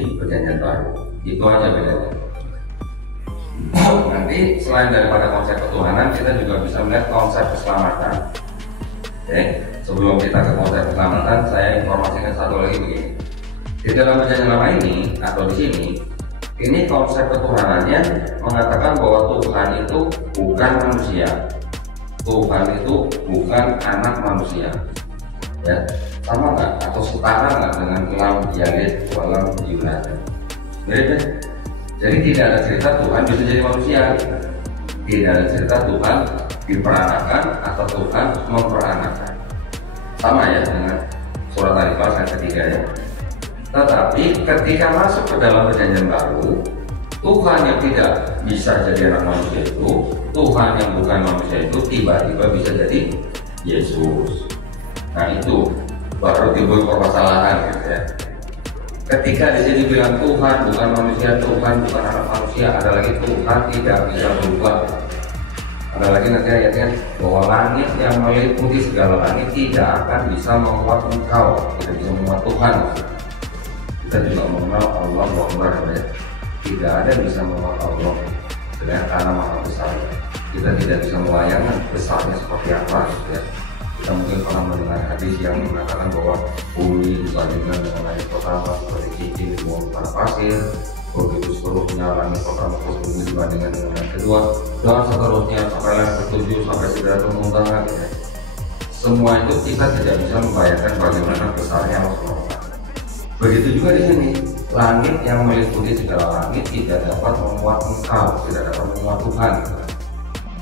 di Perjanjian Baru. Itu aja bedanya. Nanti selain daripada konsep ketuhanan, kita juga bisa melihat konsep keselamatan. Oke, sebelum kita ke konsep keselamatan, saya informasikan satu lagi begini. Di dalam Perjanjian Lama ini atau di sini, ini konsep ketuhanannya mengatakan bahwa Tuhan itu bukan manusia. Tuhan itu bukan anak manusia. Ya, sama nggak atau setara nggak dengan Lam Yalid Walam Yulad? Mirip ya? Jadi tidak ada cerita Tuhan bisa jadi manusia. Tidak ada cerita Tuhan diperanakan atau Tuhan memperanakan. Sama ya dengan surat Al-Ikhlas ayat ketiga ya. Tetapi ketika masuk ke dalam Perjanjian Baru, Tuhan yang tidak bisa jadi anak manusia itu, Tuhan yang bukan manusia itu tiba-tiba bisa jadi Yesus. Nah itu baru timbul permasalahan gitu ya. Ketika di sini bilang Tuhan bukan manusia, Tuhan bukan anak manusia, ada lagi Tuhan tidak bisa berubah. Ada lagi nanti ayatnya bahwa langit yang meliputi segala langit tidak akan bisa memuat engkau, tidak bisa memuat Tuhan. Kita juga mengenal Allah Akbar ya. Tidak ada yang bisa memuat Allah dengan karena maha besar. Kita tidak bisa melayangkan besarnya seperti apa ya. Kita mungkin pernah mendengar hadis yang mengatakan bahwa bumi dibandingkan dengan langit pertama seperti cincin dibuang pada pasir, begitu seluruhnya langit pertama ke bumi dibandingkan dengan langit kedua, dan seterusnya sampai langit ketujuh sampai Sidratul Muntaha. Ya. Semua itu kita tidak bisa membayangkan bagaimana besarnya Allah SWT. Begitu juga di sini, langit yang meliputi segala langit tidak dapat memuat engkau, tidak dapat memuat Tuhan.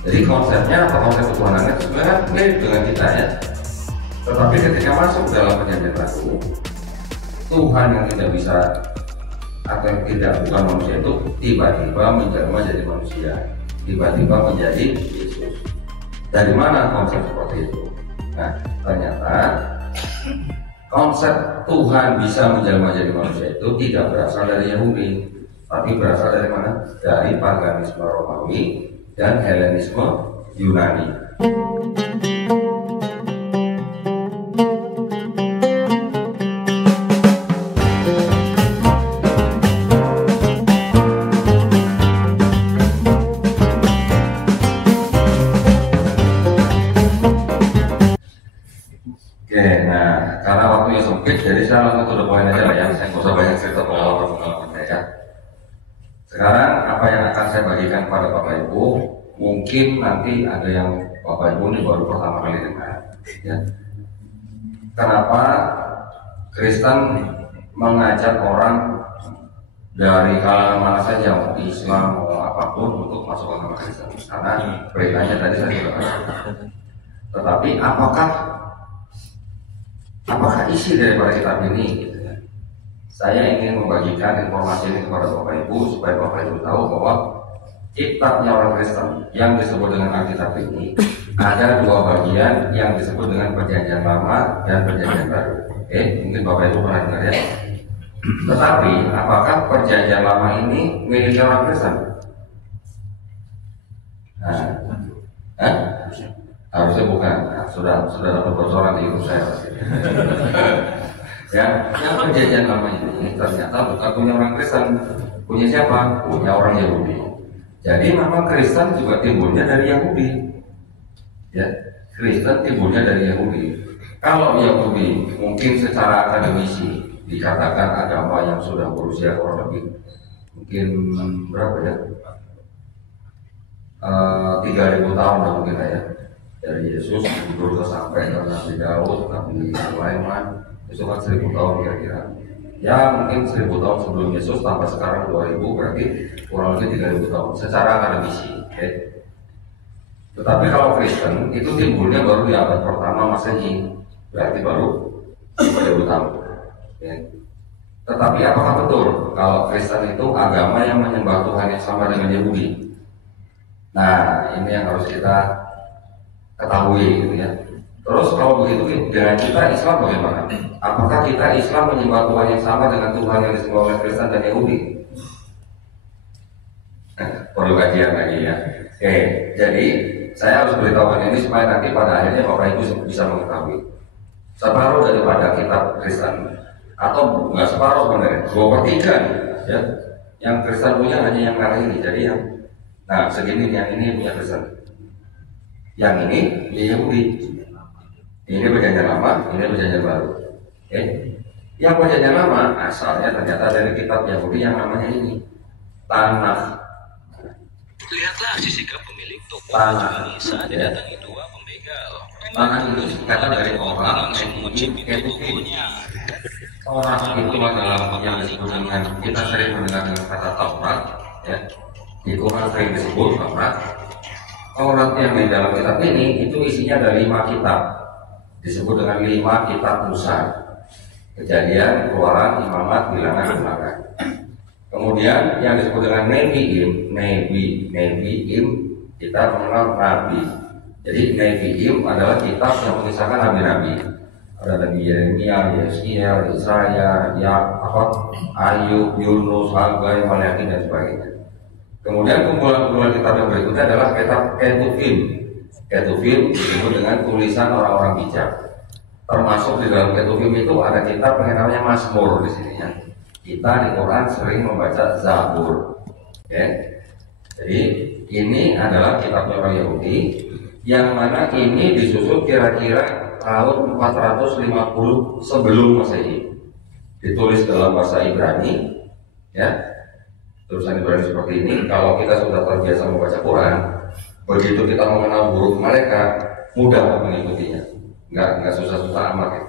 Jadi konsepnya atau konsep ketuhanannya itu sebenarnya mirip dengan kita ya. Tetapi ketika masuk dalam Perjanjian Baru, Tuhan yang tidak bisa atau yang tidak bukan manusia itu tiba-tiba menjelma jadi manusia, tiba-tiba menjadi Yesus. Dari mana konsep seperti itu? Nah, ternyata konsep Tuhan bisa menjelma jadi manusia itu tidak berasal dari Yahudi, tapi berasal dari mana? Dari paganisme Romawi dan Helenisme Yunani. Oke, nah karena waktunya sempit, jadi saya langsung to the point aja lah ya. Saya nggak usah banyak cerita pengalaman saya. Sekarang apa yang akan saya bagikan kepada Bapak Ibu, mungkin nanti ada yang Bapak Ibu ini baru pertama kali dengar. Ya. Kenapa Kristen mengajak orang dari kalangan mana saja, mau Islam mau apapun untuk masuk ke agama Kristen? Karena beritanya tadi saya sudah baca. Tetapi apakah isi daripada kitab ini? Saya ingin membagikan informasi ini kepada Bapak Ibu supaya Bapak Ibu tahu bahwa kitabnya orang Kristen yang disebut dengan Alkitab ini ada dua bagian yang disebut dengan Perjanjian Lama dan Perjanjian Baru. Oke, mungkin Bapak Ibu pernah dengar ya. Tetapi apakah Perjanjian Lama ini milik orang Kristen? Harusnya bukan. Nah, sudah dapat bocoran di hidup saya. Ya, yang Perjanjian Lama ini ternyata bukan punya orang Kristen. Punya siapa? Punya orang Yahudi. Jadi memang Kristen juga timbulnya dari Yahudi. Ya, Kristen timbulnya dari Yahudi. Kalau Yahudi mungkin secara akademisi dikatakan agama yang sudah berusia kurang lebih mungkin berapa ya? 3000 tahun lah mungkin ya. Dari Yesus dulu sampai ke Nabi Daud, Nabi Sulaiman, itu kan 1000 tahun kira-kira. Ya mungkin 1000 tahun sebelum Yesus tambah sekarang 2000, berarti kurang lebih 3000 tahun secara akademisi. Okay? Tetapi kalau Kristen itu timbulnya baru di abad pertama Masehi, berarti baru 2000 tahun. Okay? Tetapi apakah betul kalau Kristen itu agama yang menyembah Tuhan yang sama dengan Yahudi? Nah ini yang harus kita ketahui gitu ya. Terus kalau begitu dengan kita Islam bagaimana? Apakah kita Islam menyembah Tuhan yang sama dengan Tuhan yang disembah oleh Kristen dan Yahudi? Perlu kajian lagi ya. Oke, jadi saya harus beritahukan ini supaya nanti pada akhirnya Bapak Ibu bisa mengetahui. Separuh daripada kitab Kristen atau nggak separuh sebenarnya, 2/3 nih, ya. Yang Kristen punya hanya yang merah ini, jadi yang nah segini yang ini punya Kristen, yang ini Yahudi. Ini perjanjian lama, ini perjanjian baru. Oke. Yang perjanjian lama asalnya ternyata dari kitab Yahudi yang namanya ini Tanakh. Lihatlah sikap pemilik toko Tanakh. saat didatangi dua pembegal. Tanakh itu kata dari orang Langsung mencibir tubuhnya. Orang itu adalah yang disebut dengan, kita sering mendengar dengan kata Taurat, ya. Di Quran sering disebut Taurat. Taurat yang di dalam kitab ini itu isinya ada 5 kitab, disebut dengan 5 kitab Musa. Kejadian, Keluaran, Imamat, Bilangan, Ulangan. Kemudian yang disebut dengan Nevi'im, kita mengenal Nabi. Jadi Nevi'im adalah kitab yang mengisahkan nabi-nabi. Ada Nabi Yeremia, Yesaya, Isaya, Ayub, Yunus, Hagai, Maleakhi dan sebagainya. Kemudian kumpulan-kumpulan kitab yang berikutnya adalah kitab Ketuvim. Ketuvim disebut dengan tulisan orang-orang bijak. Termasuk di dalam Ketuvim itu ada kitab yang namanya Mazmur di sini, ya. Kita di Quran sering membaca Zabur. Okay. Jadi ini adalah kitabnya orang Yahudi yang mana ini disusun kira-kira tahun 450 sebelum Masehi. Ditulis dalam bahasa Ibrani, ya. Tulisan Ibrani seperti ini. Kalau kita sudah terbiasa membaca Quran, begitu kita mengenal huruf mereka, mudah mengikutinya. Nggak susah-susah amat, ya.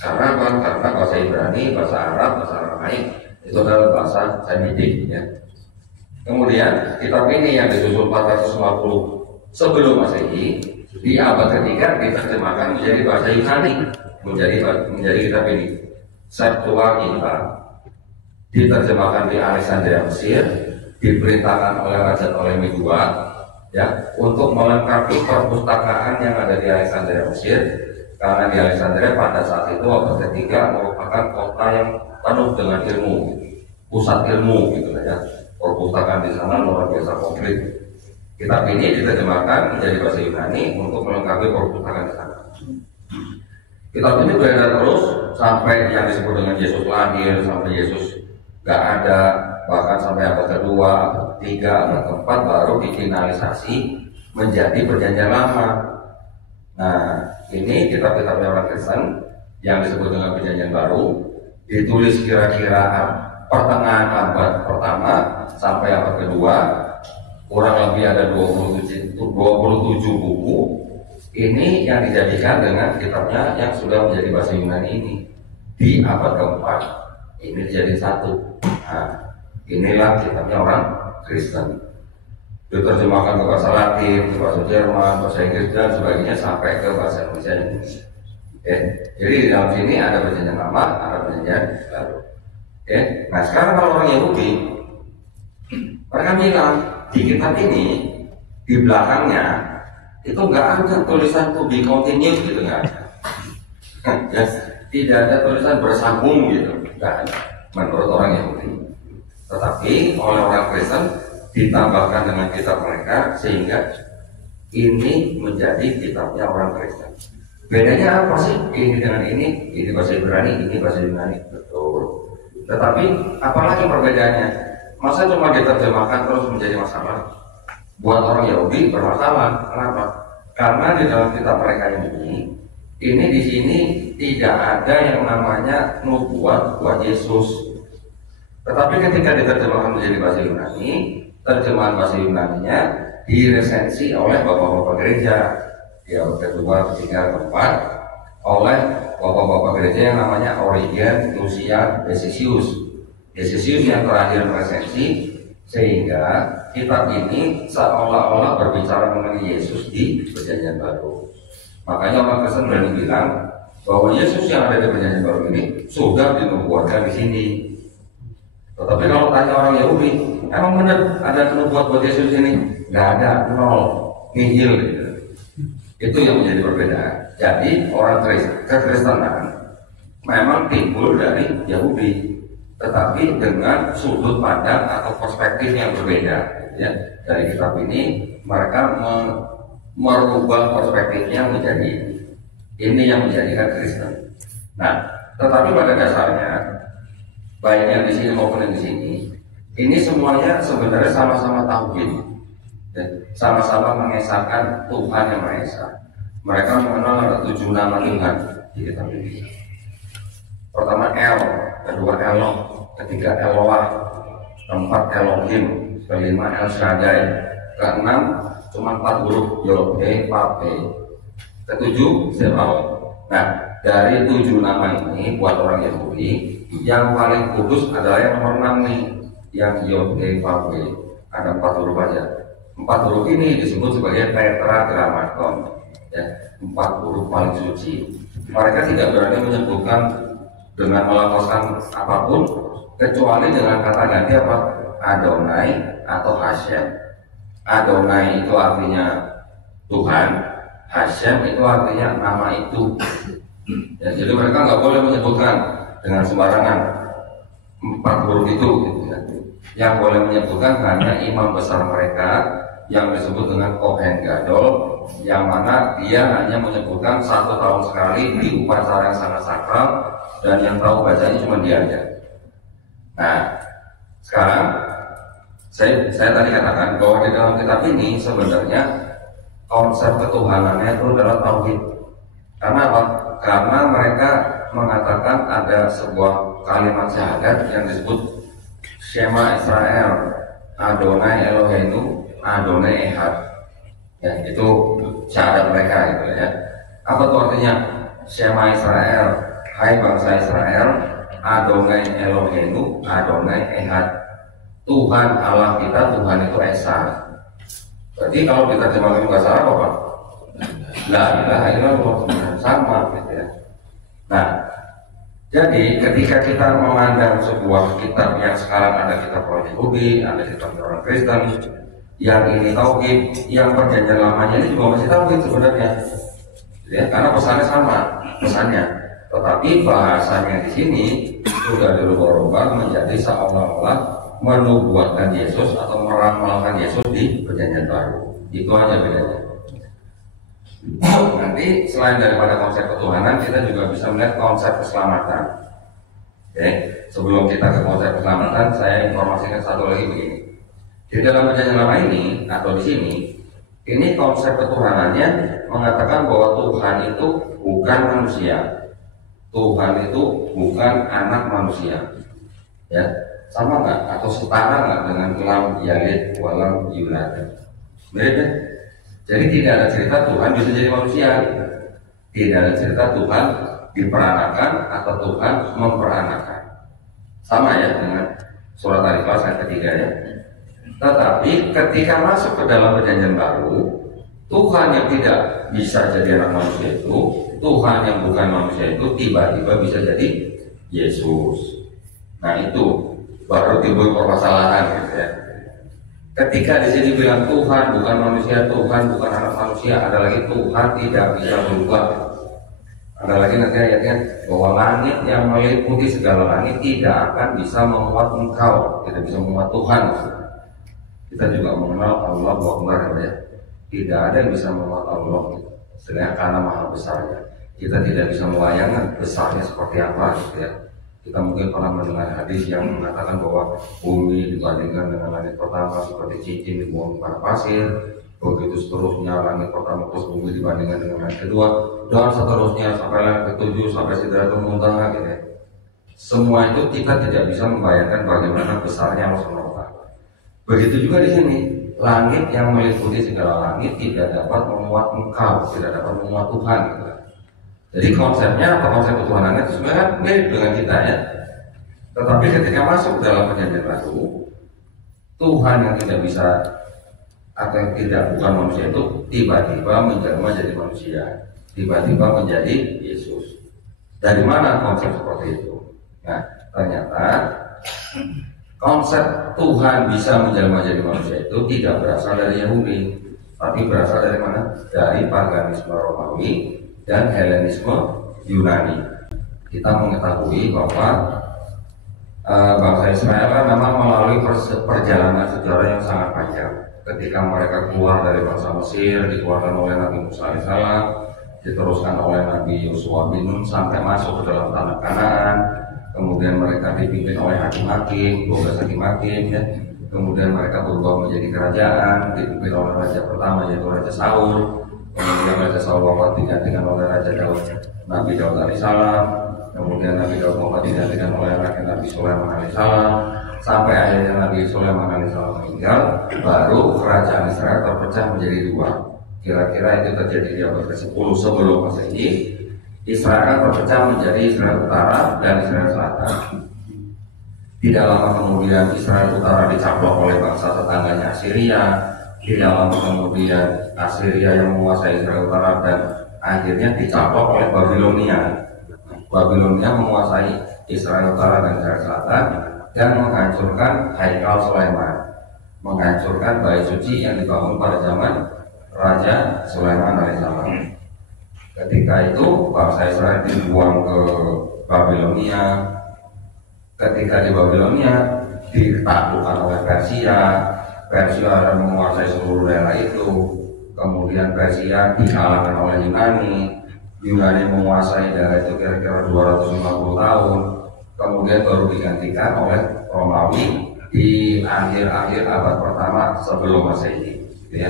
Karena apa? Karena bahasa Ibrani, bahasa Arab, bahasa Aramaik itu adalah bahasa Semitik, ya. Kemudian kitab ini yang disusun 450 sebelum Masehi di abad ketiga diterjemahkan menjadi bahasa Yunani, menjadi kitab ini Septuaginta, diterjemahkan di Alexandria Mesir, diperintahkan oleh Raja Ptolemy II, ya, untuk melengkapi perpustakaan yang ada di Alexandria Mesir. Karena di Alexandria pada saat itu abad ketiga merupakan kota yang penuh dengan ilmu, pusat ilmu gitu ya. Perpustakaan di sana luar biasa komplit. Kitab ini diterjemahkan menjadi bahasa Yunani untuk melengkapi perpustakaan di sana. Kitab ini beredar terus sampai yang disebut dengan Yesus lahir, sampai Yesus gak ada, bahkan sampai abad kedua, abad ketiga, abad keempat baru difinalisasi menjadi perjanjian lama. Nah, ini kitab-kitabnya orang Kristen yang disebut dengan perjanjian baru ditulis kira-kira pertengahan abad pertama sampai abad kedua, kurang lebih ada 27 buku. Ini yang dijadikan dengan kitabnya yang sudah menjadi bahasa Yunani ini di abad keempat. Ini dijadikan satu. Nah, inilah kitabnya orang Kristen. Diterjemahkan ke bahasa Latin, ke bahasa Jerman, bahasa Inggris dan sebagainya sampai ke bahasa Indonesia ini. Oke. Jadi di dalam sini ada perjanjian lama, ada perjanjian baru. Oke. Nah sekarang kalau orang Yahudi, mereka bilang di kitab ini di belakangnya itu nggak ada tulisan to be continued gitu, nggak ada. Ya, tidak ada tulisan bersambung gitu, nggak ada. Menurut orang Yahudi. Tetapi oleh orang Kristen ditambahkan dengan kitab mereka sehingga ini menjadi kitabnya orang Kristen. Bedanya apa sih ini dengan ini? Ini bahasa Ibrani, ini bahasa Yunani, betul. Tetapi apalagi perbedaannya? Masa cuma diterjemahkan terus menjadi masalah? Buat orang Yahudi bermasalah. Kenapa? Karena di dalam kitab mereka ini di sini tidak ada yang namanya nubuat buat Yesus. Tetapi ketika diterjemahkan menjadi bahasa Yunani, terjemahan bahasa Yunaninya diresensi oleh bapak-bapak gereja di abad kedua, ketiga, keempat oleh bapak-bapak gereja yang namanya Origen, Lucian, Decius yang terakhir resensi, sehingga kitab ini seolah-olah berbicara mengenai Yesus di perjanjian baru. Makanya orang Kristen berani bilang bahwa Yesus yang ada di perjanjian baru ini sudah dinubuatkan di sini. Tetapi kalau tanya orang Yahudi, emang benar ada nubuat buat Yesus ini? Nggak ada, nol, nihil gitu. Itu yang menjadi perbedaan. Jadi orang kekristenan memang timbul dari Yahudi, tetapi dengan sudut pandang atau perspektif yang berbeda. Ya, dari kitab ini mereka merubah perspektifnya menjadi ini yang menjadikan Kristen. Nah, Tetapi pada dasarnya, baik yang di sini maupun yang di sini, ini semuanya sebenarnya sama-sama tauhid, ya, sama-sama mengesahkan Tuhan yang Maha Esa. Mereka mengenal ada 7 nama Tuhan di kitab ini. Pertama El, kedua Eloh, ketiga Eloah, keempat Elohim, kelima El Shaddai, keenam cuma 4 huruf Yod, Vav, ketujuh Zebaot. Nah, dari 7 nama ini buat orang Yahudi, yang paling kudus adalah yang nomor 6 nih, yang Yod, Vav, ada 4 huruf aja. 4 huruf ini disebut sebagai Tetragrammaton, ya, 4 huruf paling suci. Mereka tidak berani menyebutkan dengan melafazkan apapun kecuali dengan kata ganti apa? Adonai atau Hashem. Adonai itu artinya Tuhan, Hashem itu artinya nama itu. Ya, jadi mereka nggak boleh menyebutkan dengan sembarangan 4 huruf itu, gitu, ya. Yang boleh menyebutkan hanya imam besar mereka yang disebut dengan Kohen Gadol, yang mana dia hanya menyebutkan 1 tahun sekali di upacara yang sangat sakral, dan yang tahu bacanya cuma dia aja. Nah, sekarang saya tadi katakan bahwa di dalam kitab ini sebenarnya konsep ketuhanannya itu adalah tauhid. Karena apa? Karena mereka mengatakan ada sebuah kalimat syahadat yang disebut Shema Israel, Adonai Eloheinu, Adonai Echad. Ya, itu syahadat mereka gitu ya. Apa tuh artinya? Shema Israel, hai bangsa Israel, Adonai Eloheinu, Adonai Echad. Tuhan Allah kita, Tuhan itu Esa. Berarti kalau kita terjemahkan bahasa Arab apa? La ilaha illallah, sama gitu ya. Nah, jadi ketika kita memandang sebuah kitab yang sekarang ada kitab orang Yahudi, ada kitab orang Kristen, yang ini tauhid, yang perjanjian lamanya ini juga masih tauhid sebenarnya, ya, karena pesannya sama, pesannya, tetapi bahasanya di sini sudah dirubah-rubah menjadi seolah-olah menubuatkan Yesus atau meramalkan Yesus di perjanjian baru. Itu aja bedanya. Nanti selain daripada konsep ketuhanan, kita juga bisa melihat konsep keselamatan. Oke, sebelum kita ke konsep keselamatan, saya informasikan satu lagi begini. Di dalam perjanjian lama ini atau di sini, ini konsep ketuhanannya mengatakan bahwa Tuhan itu bukan manusia. Tuhan itu bukan anak manusia. Ya, sama nggak atau setara nggak dengan lam yalid walam yulad? Mirip ya? Jadi tidak ada cerita Tuhan bisa jadi manusia. Tidak ada cerita Tuhan diperanakan atau Tuhan memperanakan. Sama ya dengan surat Al-Ikhlas ayat ketiga ya. Tetapi ketika masuk ke dalam perjanjian baru, Tuhan yang tidak bisa jadi anak manusia itu, Tuhan yang bukan manusia itu tiba-tiba bisa jadi Yesus. Nah itu baru timbul permasalahan gitu ya. Ketika di sini bilang Tuhan bukan manusia, Tuhan bukan anak manusia, ada lagi Tuhan tidak bisa berubah. Ada lagi nanti ayatnya bahwa langit yang meliputi segala langit tidak akan bisa memuat engkau, tidak bisa memuat Tuhan. Kita juga mengenal Allah Akbar ya. Tidak ada yang bisa memuat Allah, selain karena maha besarnya. Kita tidak bisa membayangkan besarnya seperti apa gitu ya. Kita mungkin pernah mendengar hadis yang mengatakan bahwa bumi dibandingkan dengan langit pertama seperti cincin dibuang pada pasir, begitu seterusnya langit pertama terus bumi dibandingkan dengan langit kedua, dan seterusnya sampai langit ketujuh sampai Sidratul Muntaha gitu ya. Semua itu kita tidak bisa membayangkan bagaimana besarnya Allah SWT. Begitu juga di sini, langit yang meliputi segala langit tidak dapat memuat engkau, tidak dapat memuat Tuhan gitu. Jadi konsepnya atau konsep ketuhanannya itu sebenarnya mirip dengan kita ya. Tetapi ketika masuk dalam perjanjian baru, Tuhan yang tidak bisa atau yang tidak bukan manusia itu tiba-tiba menjelma jadi manusia, tiba-tiba menjadi Yesus. Dari mana konsep seperti itu? Nah, ternyata konsep Tuhan bisa menjelma jadi manusia itu tidak berasal dari Yahudi, tapi berasal dari mana? Dari paganisme Romawi dan Helenisme Yunani. Kita mengetahui bahwa bangsa Israel memang melalui perjalanan sejarah yang sangat panjang. Ketika mereka keluar dari bangsa Mesir, dikeluarkan oleh Nabi Musa AS, diteruskan oleh Nabi Yosua bin Nun sampai masuk ke dalam tanah Kanaan. Kemudian mereka dipimpin oleh hakim-hakim, 12 hakim-hakim ya. Kemudian mereka berubah menjadi kerajaan, dipimpin oleh raja pertama yaitu Raja Saul. Kemudian Raja Saul wafat digantikan oleh Raja Daud, Nabi Daud alaihissalam. Kemudian Nabi Daud wafat digantikan oleh anaknya Nabi Sulaiman alaihissalam. Sampai akhirnya Nabi Sulaiman alaihissalam meninggal, baru kerajaan Israel terpecah menjadi dua. Kira-kira itu terjadi di abad ke-10 sebelum Masehi. Israel terpecah menjadi Israel Utara dan Israel Selatan. Tidak lama kemudian Israel Utara dicaplok oleh bangsa tetangganya Assyria. Tidak lama kemudian Assyria yang menguasai Israel Utara dan akhirnya dicaplok oleh Babilonia. Babilonia menguasai Israel Utara dan Israel Selatan dan menghancurkan Haikal Sulaiman, menghancurkan bait suci yang dibangun pada zaman Raja Sulaiman alaihissalam. Ketika itu bangsa Israel dibuang ke Babilonia. Ketika di Babilonia ditaklukkan oleh Persia. Persia menguasai seluruh daerah itu. Kemudian Persia dikalahkan oleh Yunani. Yunani menguasai daerah itu kira-kira 250 tahun. Kemudian baru digantikan oleh Romawi di akhir-akhir abad pertama sebelum Masehi. Ya.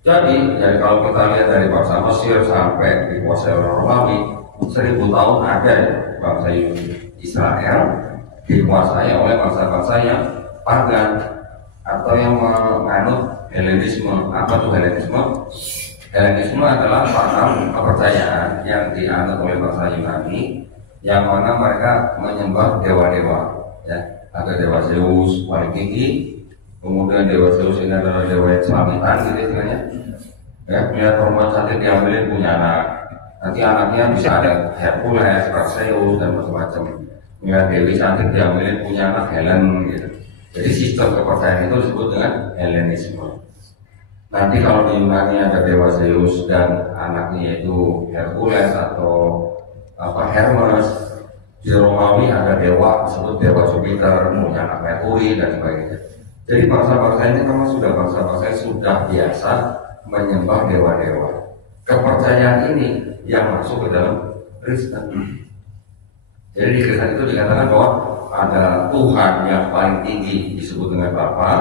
Jadi kalau kita lihat dari bangsa Mesir sampai dikuasai oleh Romawi, 1000 tahun ada ya, bangsa Israel dikuasai oleh bangsa-bangsa yang pagan atau yang menganut Helenisme. Apa itu Helenisme? Helenisme adalah paham kepercayaan yang dianut oleh bangsa Yunani, yang mana mereka menyembah dewa-dewa. Ya, ada dewa Zeus paling tinggi. Kemudian dewa Zeus ini adalah dewa yang selamitan gitu istilahnya. Ya, melihat perempuan cantik diambilin punya anak. Nanti anaknya bisa ada Hercules, Perseus dan macam-macam. Melihat dewi cantik diambilin punya anak Helen gitu. Jadi sistem kepercayaan itu disebut dengan Helenisme. Nanti kalau di Yunani ada dewa Zeus dan anaknya itu Hercules atau Hermes. Di Romawi ada dewa disebut dewa Jupiter, punya anak Merkuri dan sebagainya. Jadi bangsa-bangsa ini memang sudah bangsa-bangsa yang sudah biasa menyembah dewa-dewa. Kepercayaan ini yang masuk ke dalam Kristen. Jadi di Kristen itu dikatakan bahwa ada Tuhan yang paling tinggi disebut dengan Bapa,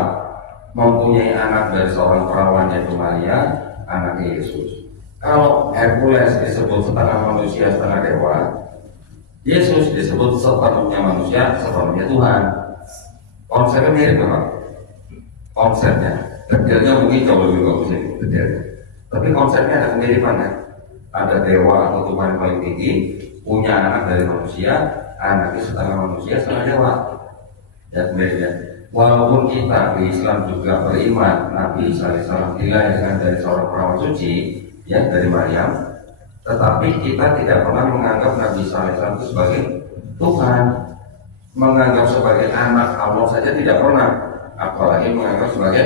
mempunyai anak dari seorang perawan yaitu Maria, anaknya Yesus. Kalau Hercules disebut setengah manusia setengah dewa, Yesus disebut sepenuhnya manusia sepenuhnya Tuhan. Konsepnya mirip memang. Konsepnya, detailnya mungkin jauh lebih bagus ini detailnya. Tapi konsepnya ada kemiripan ya. Ada dewa atau Tuhan yang paling tinggi, punya anak dari manusia, anaknya setengah manusia setengah dewa. Ya miripnya. Walaupun kita di Islam juga beriman Nabi Isa alaihissalam dilahirkan dari seorang perawan suci, ya dari Maryam, tetapi kita tidak pernah menganggap Nabi Isa alaihissalam itu sebagai Tuhan, menganggap sebagai anak Allah saja tidak pernah, apalagi menganggap sebagai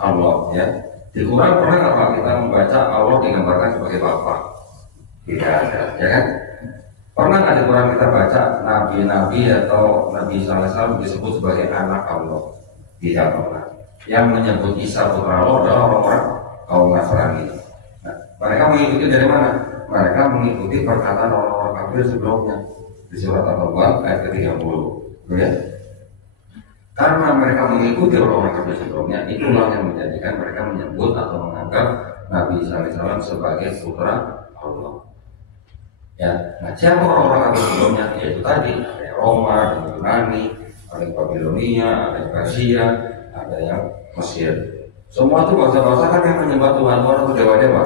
Allah. Ya, di Quran pernah nggak Pak kita membaca Allah digambarkan sebagai Bapa? Tidak ada, ya kan? Pernah nggak di Quran kita baca nabi-nabi atau Nabi Isa alaihissalam disebut sebagai anak Allah? Tidak pernah. Yang menyebut Isa putra Allah adalah orang-orang kaum Nasrani. Nah, mereka mengikuti dari mana? Mereka mengikuti perkataan orang-orang kafir sebelumnya di surat Al-Baqarah ayat ke-30. Ya? Karena mereka mengikuti orang-orang kafir sebelumnya, itulah yang menjadikan mereka menyebut atau menganggap Nabi Isa alaihissalam sebagai putra Allah. Ya, nah siapa orang-orang kafir sebelumnya? Yaitu tadi ada Roma, ada Yunani, ada Babilonia, ada Persia, ada yang Mesir. Semua itu bangsa-bangsa kan yang menyembah Tuhan-Tuhan atau dewa-dewa.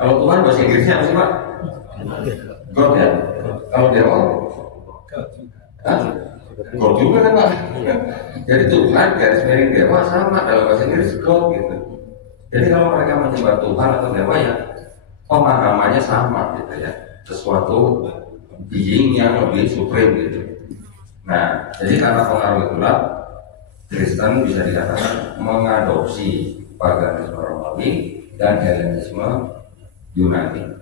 Kalau Tuhan bahasa Inggrisnya apa sih Pak? God ya. Kalau dewa? God juga kan Pak. Jadi Tuhan garis miring dewa sama dalam bahasa Inggris God gitu. Jadi kalau mereka menyembah Tuhan atau dewa ya pemahamannya sama gitu ya. Sesuatu being yang lebih supreme gitu. Nah, jadi karena pengaruh itulah Kristen bisa dikatakan mengadopsi paganisme Romawi dan Helenisme Yunani.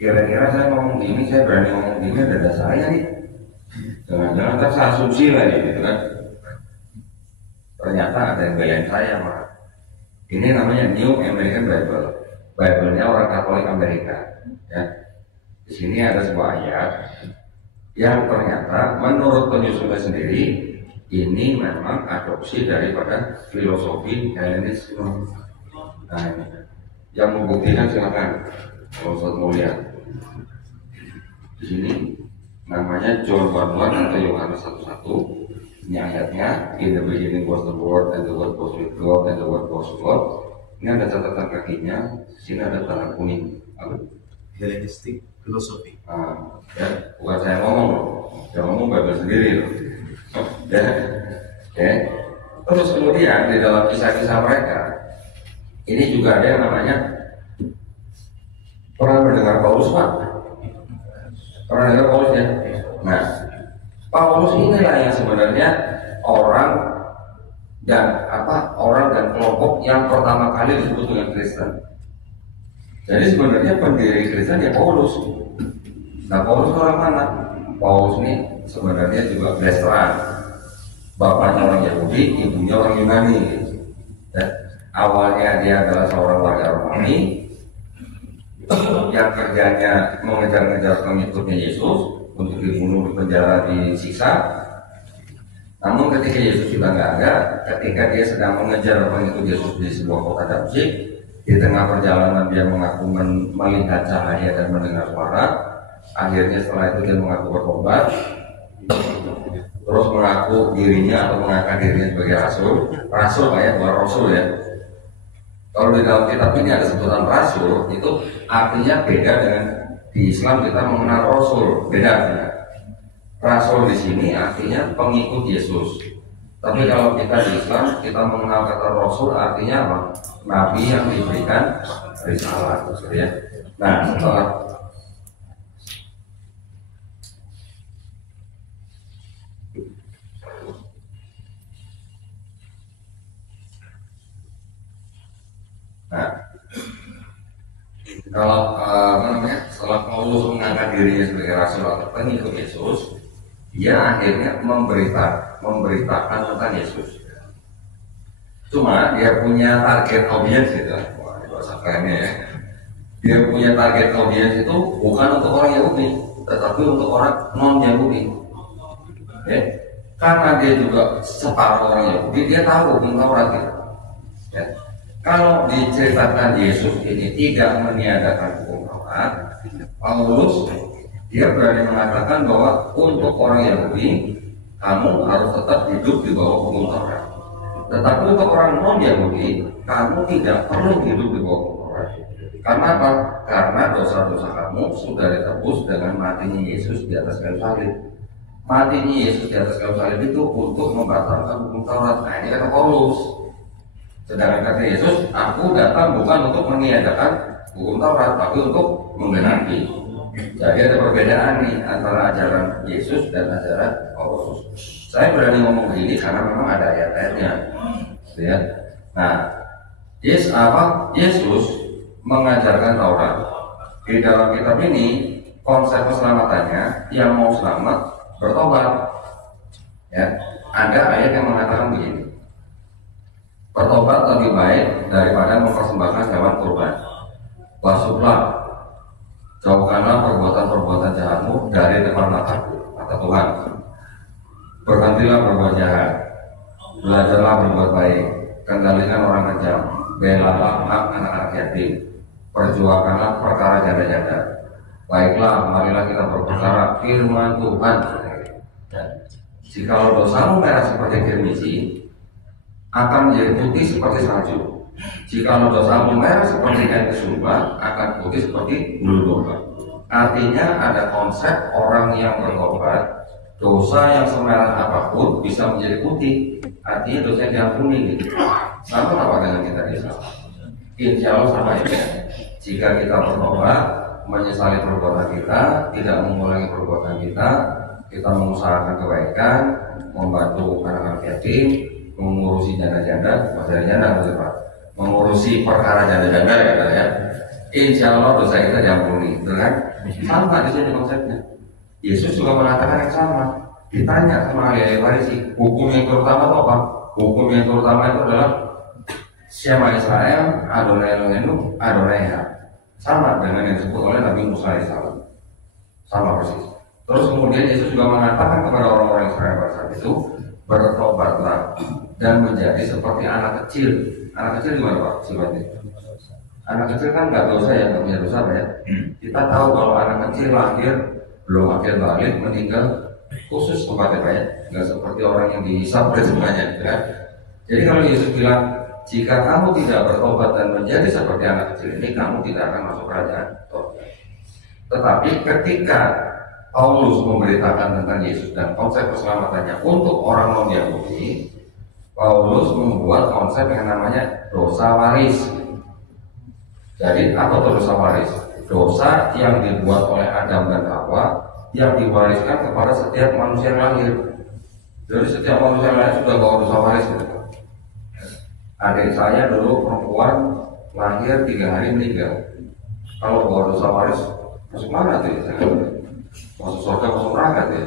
Kira-kira saya ngomong gini, saya berani ngomong gini ada dasarnya nih. Jangan-jangan kan saya asumsi lah gitu kan. Ternyata ada yang belain saya Pak. Ini namanya New American Bible. Bible-nya orang Katolik Amerika. Ya. Di sini ada sebuah ayat yang ternyata menurut penyusunnya sendiri ini memang adopsi daripada filosofi Hellenisme. Nah, ini. Yang membuktikan silakan kalau Ustaz mau lihat. Di sini namanya John 1:1 atau Yohanes 1:1. Ini ayatnya, in the beginning was the word and the word was with God and the word was God. Ini ada catatan kakinya, sini ada tanda kuning. Hellenistic philosophy. Ya, bukan saya ngomong loh, yang ngomong Bible sendiri loh. Ya, oke. Terus kemudian di dalam kisah-kisah mereka, ini juga ada yang namanya pernah mendengar Paulus Pak? Pernah dengar Paulus ya? Nah, Paulus inilah yang sebenarnya orang dan kelompok yang pertama kali disebut dengan Kristen. Jadi sebenarnya pendiri Kristen ya Paulus. Nah, Paulus orang mana? Paulus ini sebenarnya juga Blasteran. Bapaknya orang Yahudi, ibunya orang Yunani. Dan awalnya dia adalah seorang warga Romawi yang kerjanya mengejar-ngejar pengikutnya Yesus untuk dibunuh, dipenjara, disiksa. Namun ketika Yesus sudah nggak ada, ketika dia sedang mengejar pengikut Yesus di sebuah kota Damsyik, di tengah perjalanan dia mengaku melihat cahaya dan mendengar suara. Akhirnya setelah itu dia mengaku bertobat, terus mengaku dirinya atau mengangkat dirinya sebagai rasul kayak bukan rasul ya. Kalau di dalam kitab ini ada sebutan rasul, itu artinya beda dengan di Islam kita mengenal rasul, beda artinya. Rasul di sini artinya pengikut Yesus. Tapi kalau kita di Islam, kita mengenal kata rasul artinya apa? Nabi yang diberikan risalah, ya. Nah, setelah setelah Paulus mengangkat dirinya sebagai rasul atau pengikut Yesus, dia akhirnya memberitakan tentang Yesus. Cuma dia punya target audiens gitu. Wah, itu bahasa kerennya ya. Dia punya target audiens itu bukan untuk orang Yahudi, tetapi untuk orang non Yahudi. Ya. Karena dia juga separuh orang Yahudi, dia tahu hukum Taurat gitu. Ya. Kalau diceritakan Yesus ini tidak meniadakan hukum Taurat, Paulus dia berani mengatakan bahwa untuk orang Yahudi kamu harus tetap hidup di bawah hukum Taurat. Tetapi untuk orang non Yahudi kamu tidak perlu hidup di bawah hukum Taurat. Karena apa? Karena dosa-dosa kamu sudah ditebus dengan matinya Yesus di atas kayu salib. Matinya Yesus di atas kayu salib itu untuk membatalkan hukum Taurat. Nah, ini kata Paulus. Sedangkan kata Yesus, aku datang bukan untuk meniadakan hukum Taurat, tapi untuk menggenapi. Jadi ada perbedaan nih antara ajaran Yesus dan ajaran Paulus. Saya berani ngomong begini karena memang ada ayat-ayatnya. Ya. Nah, Yesus mengajarkan Taurat. Di dalam kitab ini konsep keselamatannya yang mau selamat bertobat. Ya, ada ayat yang mengatakan begini. Bertobat lebih baik daripada mempersembahkan hewan kurban. Basuhlah, jauhkanlah perbuatan-perbuatan jahatmu dari depan mataku, kata Tuhan. Berhentilah berbuat jahat, belajarlah berbuat baik, kendalikan orang kejam, belalah hak anak-anak yatim, perjuangkanlah perkara janda-janda. Baiklah, marilah kita berperkara firman Tuhan. Jikalau dosamu merah seperti kirmisi, akan menjadi putih seperti salju. Jika dosamu merah seperti kain kesurupan, akan putih seperti bulu domba. Artinya ada konsep orang yang bertobat, dosa yang semerah apapun bisa menjadi putih. Artinya dosa yang diampuni gitu. Sama apa dengan kita di Islam? Insya Allah sama aja. Jika kita bertobat, menyesali perbuatan kita, tidak mengulangi perbuatan kita mengusahakan kebaikan, membantu anak-anak yatim, mengurusi janda-janda, mengurusi perkara janda-janda ya. Insya Allah dosa kita diampuni, kan? Sama di sini konsepnya. Yesus juga mengatakan yang sama. Ditanya sama ahli Farisi, hukum yang terutama itu apa? Hukum yang terutama itu adalah Shema Israel, Adonai Elohenu, Adonai Echad. Sama dengan yang disebut oleh Nabi Musa AS. Sama persis. Terus kemudian Yesus juga mengatakan kepada orang-orang Israel pada saat itu, bertobatlah dan menjadi seperti anak kecil. Anak kecil gimana Pak sifatnya? Anak kecil kan nggak dosa ya, nggak punya dosa ya. Kita tahu kalau anak kecil lahir belum akil balik meninggal khusus tempatnya Pak ya, nggak seperti orang yang dihisap semuanya ya. Jadi kalau Yesus bilang, jika kamu tidak bertobat dan menjadi seperti anak kecil ini, kamu tidak akan masuk kerajaan. Tetapi ketika Paulus memberitakan tentang Yesus dan konsep keselamatannya untuk orang non-Yahudi, Paulus membuat konsep yang namanya dosa waris. Jadi apa itu dosa waris? Dosa yang dibuat oleh Adam dan Hawa yang diwariskan kepada setiap manusia yang lahir. Jadi setiap manusia yang lahir sudah bawa dosa waris gitu. Adik saya dulu perempuan lahir 3 hari meninggal. Kalau bawa dosa waris masuk mana tuh ya? Masuk surga, masuk neraka tuh ya?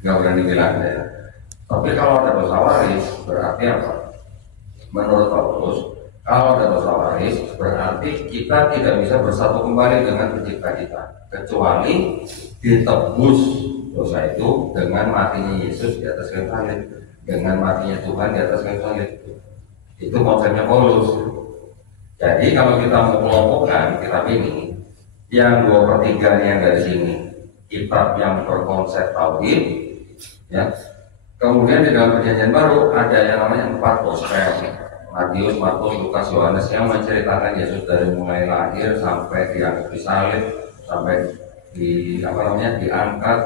Nggak berani bilang ya. Tapi kalau ada dosa waris berarti apa? Menurut Paulus, kalau ada dosa waris berarti kita tidak bisa bersatu kembali dengan pencipta kita, kecuali ditebus dosa itu dengan matinya Yesus di atas kayu salib, dengan matinya Tuhan di atas kayu salib. Itu konsepnya Paulus. Jadi kalau kita mau kelompokkan kitab ini, yang 2/3 yang dari sini kitab yang berkonsep tauhid, ya. Kemudian di dalam perjanjian baru ada yang namanya 4 gospel, Matius, Markus, Lukas, Yohanes, yang menceritakan Yesus dari mulai lahir sampai diangkat di salib, sampai diangkat.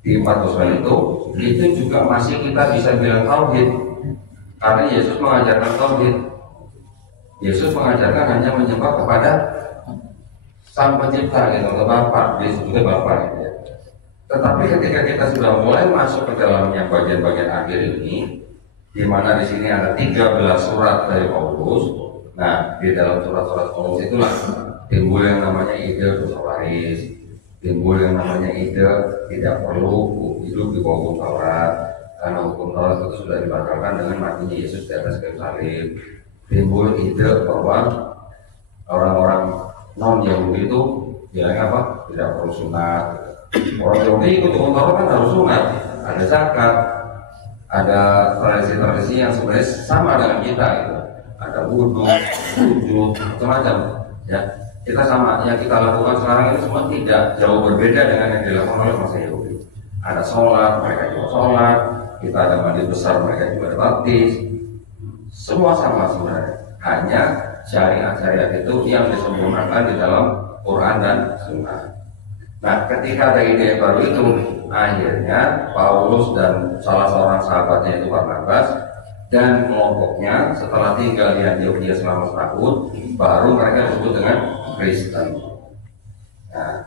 Di 4 gospel itu juga masih kita bisa bilang tauhid, karena Yesus mengajarkan tauhid. Yesus mengajarkan hanya menyembah kepada Sang Pencipta gitu, ke Bapa, disebutnya Bapa gitu ya. Tetapi ketika kita sudah mulai masuk ke dalamnya bagian-bagian akhir ini, di mana di sini ada 13 surat dari Paulus. Nah, di dalam surat-surat Paulus itulah timbul yang namanya ide dosa waris, timbul yang namanya ide tidak perlu hidup di bawah hukum Taurat, karena hukum Taurat itu sudah dibatalkan dengan matinya Yesus di atas kayu salib. Timbul ide bahwa orang-orang non-Yahudi itu bilang apa? Tidak perlu sunat. Orang Yahudi ikut hukum Taurat kan harus sunat, ada zakat, ada tradisi-tradisi yang sebenarnya sama dengan kita gitu. Ada wudhu, sujud, macam-macam ya. Kita sama, yang kita lakukan sekarang ini semua tidak jauh berbeda dengan yang dilakukan oleh masa Yahudi. Ada sholat, mereka juga sholat. Kita ada mandi besar, mereka juga ada baptis. Semua sama sebenarnya. Hanya syariat-syariat itu yang disempurnakan di dalam Quran dan Sunnah. Nah, ketika ada ide yang baru itu, akhirnya Paulus dan salah seorang sahabatnya itu Barnabas dan kelompoknya setelah tinggal di Antiokhia selama setahun, baru mereka disebut dengan Kristen. Nah,